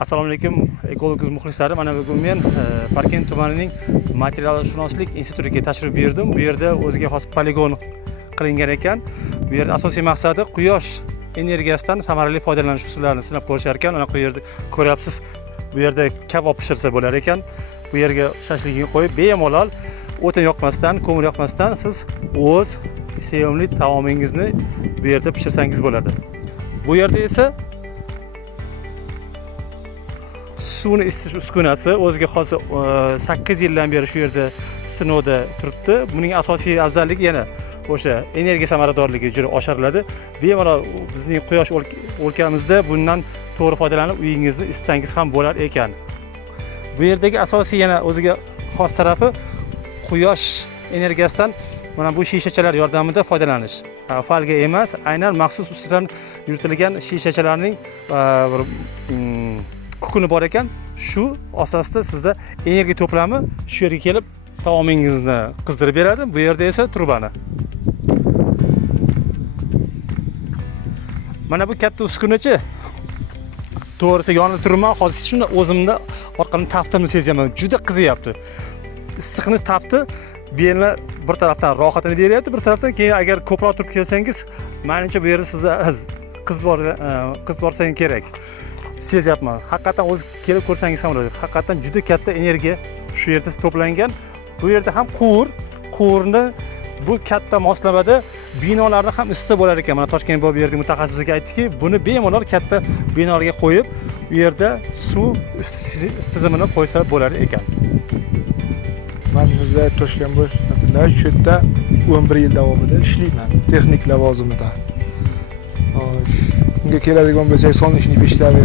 Assalomu alaykum ekologik muxlislarim. Mana bugun men Parkent tumanining materialshunoslik institutiga tashrif buyurdim. Bu yerda o'ziga xos poligon qilingan ekan. Bu yerda asosiy maqsadi quyosh energiyasidan samarali foydalanish usullarini sinab ko'rishar ekan. Mana bu yerda ko'ryapsiz. Bu yerda kabob pishirsa bo'lar ekan. Bu yerga shashlikni qo'yib bemalol o'tin yoqmasdan, ko'mir yoqmasdan siz o'z sevimli taomingizni bu yerda pishirsangiz bo'ladi. Bu yerda esa suvni isitish uskunasi o'ziga xos 8 yildan beri shu yerda sinovda turibdi. Buning asosiy afzalligi yana o'sha energiya samaradorligi juda oshiriladi. Bemalol bizning quyosh o'lkamizda bundan to'g'ri foydalanib uyingizni isitsangiz ham bo'lar ekan. Bu yerdagi asosiy yana o'ziga xos tarafi quyosh energiyasidan mana bu shishachalar yordamida foydalanish. Falga emas, aynan maxsus ustidan yuritilgan shishachalarning kukuni bor ekan. Shu asosida sizda energiya to'plami shu yerga kelib taomingizni qizdirib beradi. Bu yerda esa turbani. Mana bu katta uskunachi. To'g'risi yonida turibman, hozir shuni o'zimda orqamda taftimni sezyapman. Juda qizyapti. Issiqni tafti belni bir tarafdan rohatini beryapti, bir tarafdan keyin agar ko'proq turib kelsangiz, menimcha bu yerda sizda qiz borsangiz kerak. Sezyapman. Haqiqatan o'z kelib ko'rsangiz ham bo'ladi. Haqiqatan juda katta energiya shu yerda to'plangan. Bu yerda ham quvurni bu katta moslamada binolarni ham isitsa bo'lar ekan. Mana Toshkent bu yerda mutaxassis bizga aytdiki, buni bemalol katta binolarga qo'yib, bu yerda suv tizimini qo'ysa bo'lar ekan. Men bizda Toshkent bu shu yerda 11 yil davomida ishlayman, texnik lavozimida. Bunga keladigan bo'lsak, solnishnik peshlari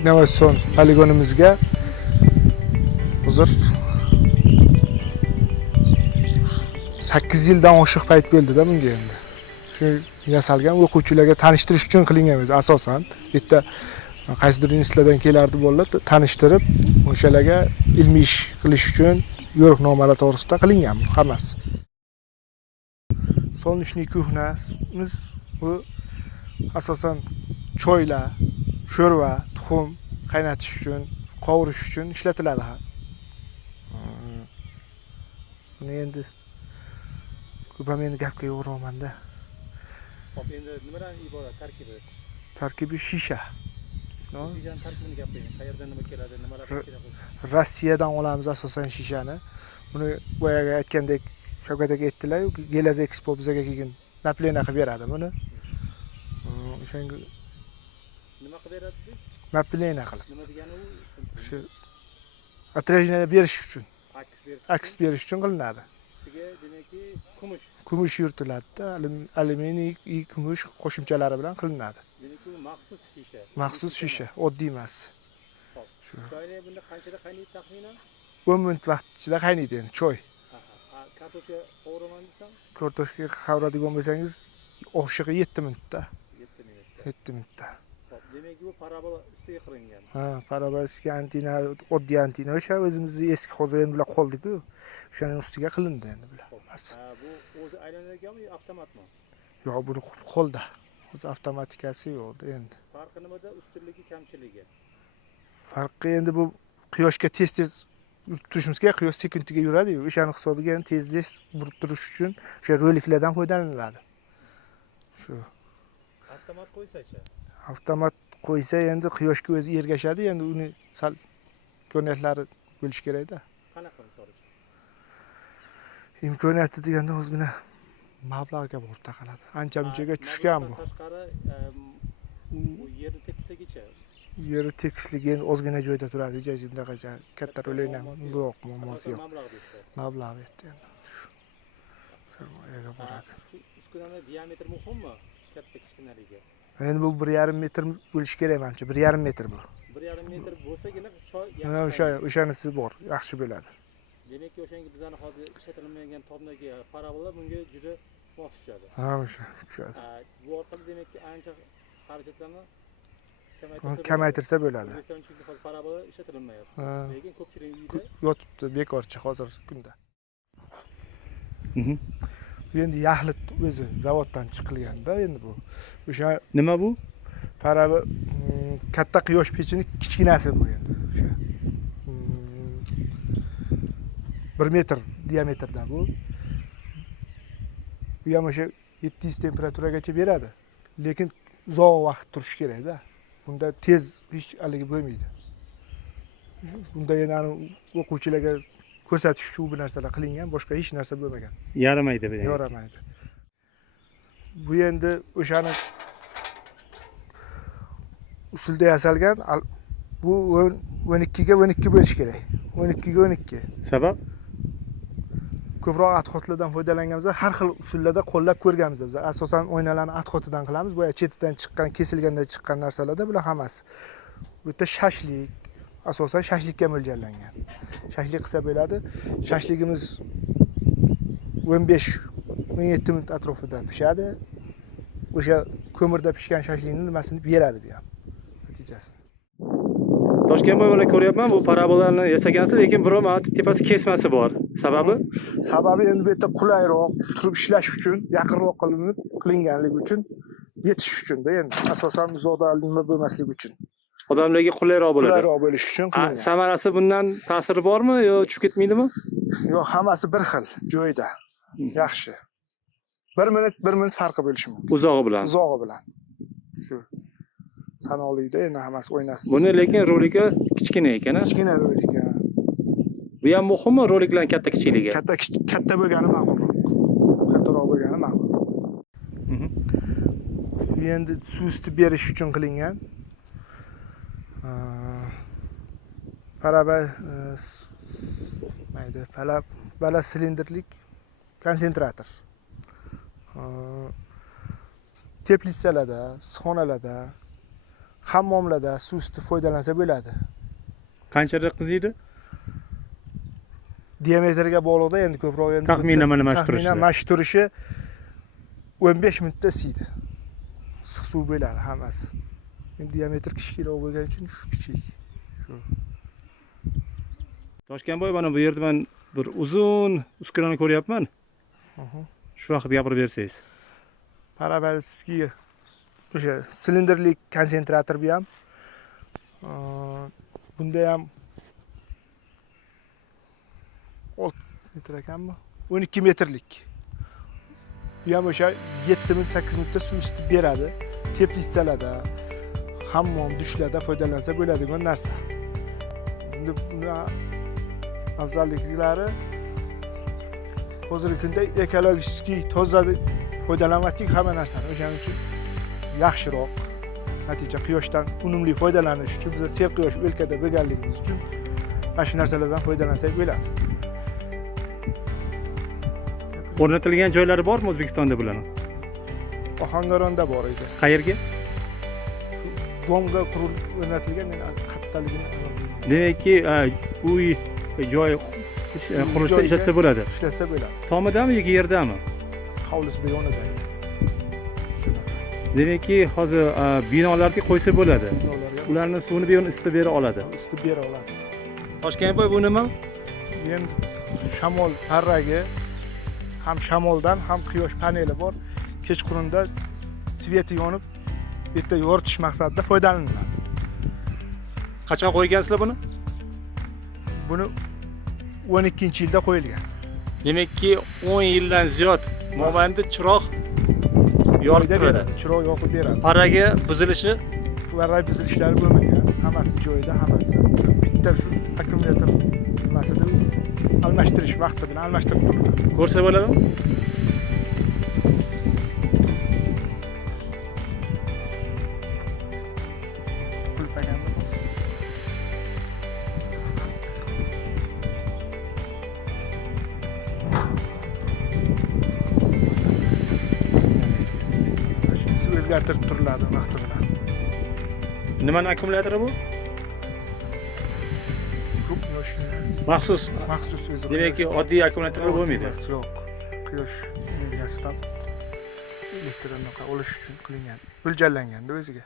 innovatsion poligonimizga hozir 8 yildan oshiq payt bo'ldi-da bunga endi. Shu yasalgan o'quvchilarga tanishtirish uchun qilingan o'zi asosan. Bu yerda qaysidir institutlardan kelardi bolalar tanishtirib, o'shalarga ilmiy ish qilish uchun yo'riqnomalar to'g'risida qilingan hammasi. Solnishnik kuhnamiz bu asosan choylar, sho'rva, tuxum qaynatish uchun, qovurish uchun ishlatiladi ham. Buni endi ko'pam endi gapga yo'g'iraman-da. Hop, endi nimadan iborat tarkibi? Tarkibi shisha. Shishaning tarkibini gapiring. Qayerdan nima keladi, nimalar keladi? Rossiyadan olamiz asosan shishani. Buni boyaga aytgandek Shavkat aka aytdilar, Gelaz Expo bizga keyin naplena qilib beradi buni. O'shanga nima qilib beradi biz? Naplena qilib. Nima degani u? Shu отражение berish uchun, aks berish uchun qilinadi. Ustiga demakki kumush yuritiladi-da, alyuminiy, kumush qo'shimchalari bilan qilinadi. Demak u maxsus shisha. Maxsus shisha, oddiy emas. Shu. Choyni bunda qanchada qaynaydi taxminan? 10 minut vaqt ichida qaynaydi endi choy. Kartoshka qovuraman desam? Kartoshka qovuradigan bo'lsangiz, oshiqi 7 minutda. 7 minutda. 7 minutda. Demak bu parabola ustiga qilingan. Ha, parabolasiga antina, oddiy antina o'sha o'zimizning eski xo'jayin bilan qoldik-ku. O'shaning ustiga qilindi endi bular. Bu o'zi aylanadiganmi, avtomatmi? Yo'q, buni qo'lda. O'zi avtomatikasi yo'q endi. Farqi nimada? Ustunligi, kamchiligi? Farqi endi bu quyoshga tez-tez turishimizga quyosh sekundiga yuradi-yu, o'shaning hisobiga tezlik burib turish uchun o'sha roliklardan foydalaniladi. Shu. Avtomat qo'ysa-chi? Avtomat qo'ysa endi quyoshga o'zi ergashadi, endi uni sal imkoniyatlari bo'lish kerak-da. Qanaqa misol uchun? Imkoniyati deganda o'zgina mablag'ga borib taqaladi. Ancha-munchaga tushgan bu. Tashqari u yerni tekisligicha. Yeri tekisligi endi ozgina joyda turadi, jajimdagacha katta rolini ham yo'q, muammosi yo'q. Mablag' berdi endi. Sarmoyaga boradi. Uskunaning diametri muhimmi? Katta kichkinaligi. Endi bu 1,5 metr bo'lishi kerak menimcha, 1,5 metr bu. 1,5 metr bo'lsagina choy yaxshi. O'shanisi bor, yaxshi bo'ladi. Demakki, o'shanga bizani hozir ishlatilmagan tomdagi parabola bunga juda mos tushadi. Ha, o'sha tushadi. Bu orqali demakki ancha xarajatlarni kamaytirsa bo'ladi. Chunki hozir parabola ishlatilmayapti. Lekin ko'pchilik uyda yotibdi bekorchi hozir kunda. Bu endi yaxlit o'zi zavoddan chiqilganda endi bu. O'sha Nima bu? parabi katta quyosh pechini kichkinasi bu endi. O'sha 1 metr diametrda bu. Bu ham o'sha 700 temperaturagacha beradi. Lekin uzoq vaqt turish kerak-da. Bunda tez hech haligi bo'lmaydi. Bunda yana o'quvchilarga ko'rsatish uchun bu narsalar qilingan, boshqa hech narsa bo'lmagan. Yaramaydi bu. Yoramaydi. Bu endi o'shani usulda yasalgan, bu 12 ga 12 bo'lish kerak. 12 ga 12. Sabab? Ko'proq atxotlardan foydalanganimizda har xil usullarda qo'llab ko'rganmiz biz. Asosan o'ynalarni atxotidan qilamiz. Boya chetidan chiqqan, kesilganda chiqqan narsalarda bular hammasi. Bu yerda shashlik, asosan shashlikka mo'ljallangan. Shashlik qilsa bo'ladi. Shashligimiz 15-17 minut atrofida pishadi. O'sha ko'mirda pishgan shashlikning nimasini beradi bu ham. Natijasi. Toshkentboy bilan ko'ryapman, bu parabolani yasagansiz, lekin biror mana tepasi kesmasi bor. Sababi? Sababi endi bu yerda qulayroq turib ishlash uchun, yaqinroq qilinganligi uchun, yetish uchun-da endi. Asosan uzoqda nima bo'lmasligi uchun. Odamlarga qulayroq bo'ladi. Qulayroq bo'lish uchun qilingan. Samarasi bundan ta'siri bormi yo tushib ketmaydimi? Yo'q, hammasi bir xil joyida. Yaxshi. 1 minut farqi bo'lishi mumkin. Uzog'i bilan. Uzog'i bilan. Shu sanoqlikda endi hammasi o'ynasiz. Buni lekin roligi kichkina ekan. Kichkina rolik. Bu ham muhimmi roliklarning katta kichikligi? Katta bo'lgani ma'qulroq. Kattaroq bo'lgani ma'qul. Endi suv usti berish uchun qilingan. Paraba mayda bala silindrlik konsentrator. Teplitsalarda, xonalarda, hammomlarda suv usti foydalansa bo'ladi. Qanchalik qiziydi? Diametrga bog'liqda endi ko'proq endi Taxminan mana mash turishi. Taxminan mash turishi 15 minutda isiydi. Issiq suv bo'ladi hammasi. Endi diametr kichikroq bo'lgani uchun shu kichik. Shu. Toshkentboy, mana bu yerda men bir uzun uskunani ko'ryapman. Shu vaqtda gapirib bersangiz. Parabalskiy o'sha silindrlik konsentrator bu ham. Bunda ham 6 metr ekanmi? 12 metrlik. Bu ham o'sha 7 minut 8 minutda suv isitib beradi. Teplitsalarda, hammom, dushlarda foydalansa bo'ladigan narsa. Endi buni afzalliklari hozirgi kunda ekologik toza foydalanayotgan hamma narsani. O'shaning uchun yaxshiroq natija quyoshdan unumli foydalanish uchun biz serquyosh o'lkada bo'lganligimiz uchun mana shu narsalardan foydalansak bo'ladi. O'rnatilgan joylari bormi O'zbekistonda bularning? Ohangaronda bor edi. Qayerga? Bomga o'rnatilgan, qattaligini. Demakki, uy joy qurilishda ishlatsa bo'ladi. Ishlasa bo'ladi. Tomidami yoki yerdami? Hovlisida yonida. Demakki, hozir binolarga qo'ysa bo'ladi. Binolarga Ularning suvini beyon isitib bera oladi. isitib bera oladi. Toshkentboy, bu nima? Endi shamol parragi ham shamoldan ham quyosh paneli bor. Kechqurunda sveti yonib, bu yerda yoritish maqsadida foydalaniladi. Qachon qo'ygansizlar buni? Buni 12-yilda qo'yilgan. Demakki, 10 yildan ziyod mobaynida chiroq yorib turadi. Chiroq yoqib beradi. Paragi buzilishi, Parrag buzilishlari bo'lmagan. Hammasi joyida, hammasi. Bitta shu akkumulyator nimasida almashtirish vaqti bilan almashtirib turiladi. ko'rsa bo'ladimi? O'zgartirib turiladi vaqti bilan. Nimaning akkumulyatori bu? Maxsus o'zi. Demakki, oddiy akkumulyatorlar bo'lmaydi. Yo'q. Quyosh energiyasidan elektr olish uchun qilingan, mo'ljallanganda o'ziga.